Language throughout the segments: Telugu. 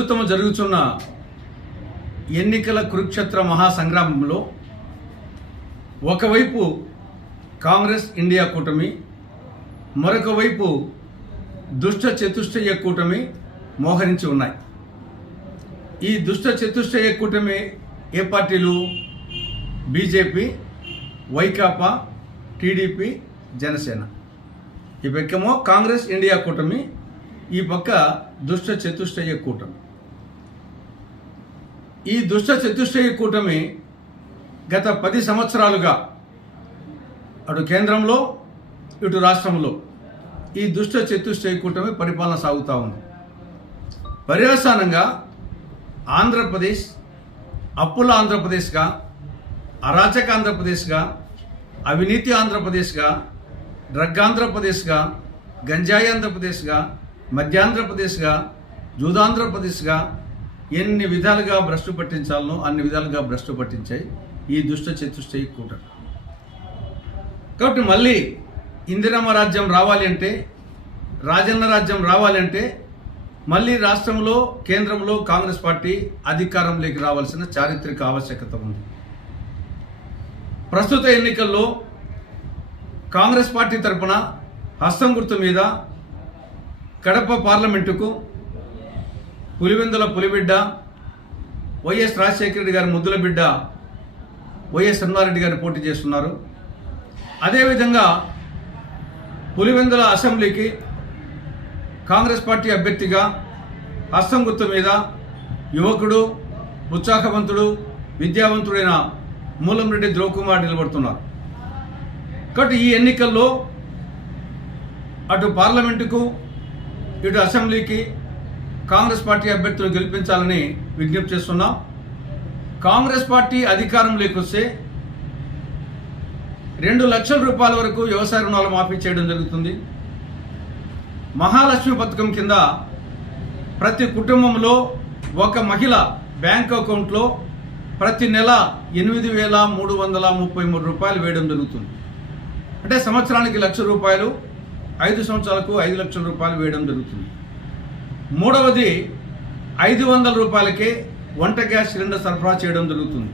ప్రస్తుతం జరుగుతున్న ఎన్నికల కురుక్షేత్ర మహాసంగ్రామంలో ఒకవైపు కాంగ్రెస్ ఇండియా కూటమి మరొక వైపు దుష్ట చతుష్టయ కూటమి మోహరించి ఉన్నాయి. ఈ దుష్ట చతుష్టయ కూటమి ఏ పార్టీలు? BJP Vaikapa TDP Janasena. ఈ పక్కమో కాంగ్రెస్ ఇండియా కూటమి ఈ పక్క దుష్ట చతుష్టయ కూటమి. ఈ దుష్ట చతుష్టయ కూటమి గత పది సంవత్సరాలుగా అటు కేంద్రంలో ఇటు రాష్ట్రంలో ఈ దుష్ట చతుష్టయ కూటమి పరిపాలన సాగుతూ ఉంది. పర్యవసానంగా ఆంధ్రప్రదేశ్ అప్పుల ఆంధ్రప్రదేశ్గా అరాచక ఆంధ్రప్రదేశ్గా అవినీతి ఆంధ్రప్రదేశ్గా డ్రగ్ ఆంధ్రప్రదేశ్గా గంజాయి ఆంధ్రప్రదేశ్గా మధ్యాంధ్రప్రదేశ్గా జూదాంధ్రప్రదేశ్గా ఎన్ని విధాలుగా భ్రష్టు పట్టించాలనో అన్ని విధాలుగా భ్రష్టు పట్టించాయి. ఈ దుష్ట చతుష్టయ కూటమి. కాబట్టి మళ్ళీ ఇందిరమ్మ రాజ్యం రావాలి అంటే రాజన్న రాజ్యం రావాలి అంటే మళ్ళీ రాష్ట్రంలో కేంద్రంలో కాంగ్రెస్ పార్టీ అధికారంలోకి రావాల్సిన చారిత్రక ఆవశ్యకత ఉంది. ప్రస్తుత ఎన్నికల్లో కాంగ్రెస్ పార్టీ తరపున హస్తం గుర్తు మీద కడప పార్లమెంటుకు పులివెందుల పులిబిడ్డ వైఎస్ రాజశేఖర రెడ్డి గారి ముద్దుల బిడ్డ వైఎస్ అన్నారెడ్డి గారిని పోటీ చేస్తున్నారు. అదేవిధంగా పులివెందుల అసెంబ్లీకి కాంగ్రెస్ పార్టీ అభ్యర్థిగా హస్తం గుర్తు మీద యువకుడు ఉత్సాహవంతుడు విద్యావంతుడైన మూలంరెడ్డి ద్రౌకుమార్ నిలబడుతున్నారు. కాబట్టి ఈ ఎన్నికల్లో అటు పార్లమెంటుకు ఇటు అసెంబ్లీకి కాంగ్రెస్ పార్టీ అభ్యర్థులు గెలిపించాలని విజ్ఞప్తి చేస్తున్నాం. కాంగ్రెస్ పార్టీ అధికారంలోకి వస్తే రెండు లక్షల రూపాయల వరకు వ్యవసాయ రుణాలు మాఫీ చేయడం జరుగుతుంది. మహాలక్ష్మి పథకం కింద ప్రతి కుటుంబంలో ఒక మహిళ బ్యాంక్ అకౌంట్లో ప్రతి నెల ఎనిమిది వేల మూడు వందల ముప్పై మూడు రూపాయలు వేయడం జరుగుతుంది. అంటే సంవత్సరానికి లక్ష రూపాయలు ఐదు సంవత్సరాలకు ఐదు లక్షల రూపాయలు వేయడం జరుగుతుంది. మూడవది ఐదు వందల రూపాయలకే వంట గ్యాస్ సిలిండర్ సరఫరా చేయడం జరుగుతుంది.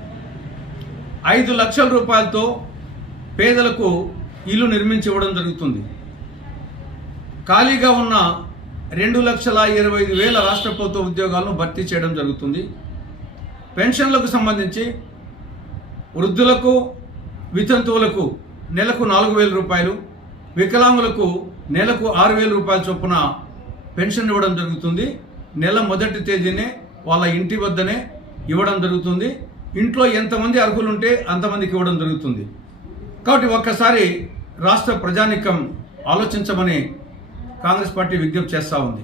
ఐదు లక్షల రూపాయలతో పేదలకు ఇల్లు నిర్మించి ఇవ్వడం జరుగుతుంది. ఖాళీగా ఉన్న రెండు లక్షల ఇరవై ఐదు వేల రాష్ట్ర ప్రభుత్వ ఉద్యోగాలను భర్తీ చేయడం జరుగుతుంది. పెన్షన్లకు సంబంధించి వృద్ధులకు వితంతువులకు నెలకు నాలుగు వేల రూపాయలు వికలాంగులకు నెలకు ఆరు వేల రూపాయల చొప్పున పెన్షన్ ఇవ్వడం జరుగుతుంది. నెల మొదటి తేదీనే వాళ్ళ ఇంటి వద్దనే ఇవ్వడం జరుగుతుంది. ఇంట్లో ఎంతమంది అర్హులు ఉంటే అంతమందికి ఇవ్వడం జరుగుతుంది. కాబట్టి ఒక్కసారి రాష్ట్ర ప్రజానికం ఆలోచించమని కాంగ్రెస్ పార్టీ విజ్ఞప్తి చేస్తూ ఉంది.